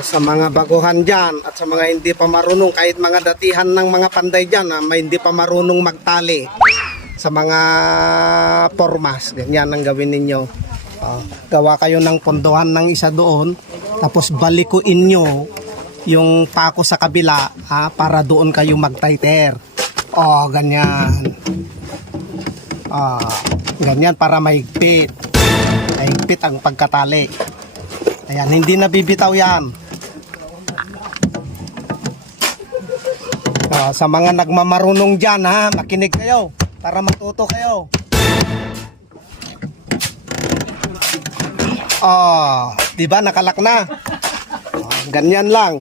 Sa mga baguhan dyan at sa mga hindi pa marunong, kahit mga datihan ng mga panday dyan na may hindi pa marunong magtali sa mga formas, ganyan ang gawin ninyo. Gawa kayo ng pondohan ng isa doon, tapos balikuin nyo yung pako sa kabila, para doon kayo magtiter. Ganyan. Ganyan para mahigpit. Mahigpit ang pagkatali. Ayan, hindi nabibitaw yan. Sa mga nagmamarunong dyan, makinig kayo para matuto kayo. Diba nakalak na? Ganyan lang.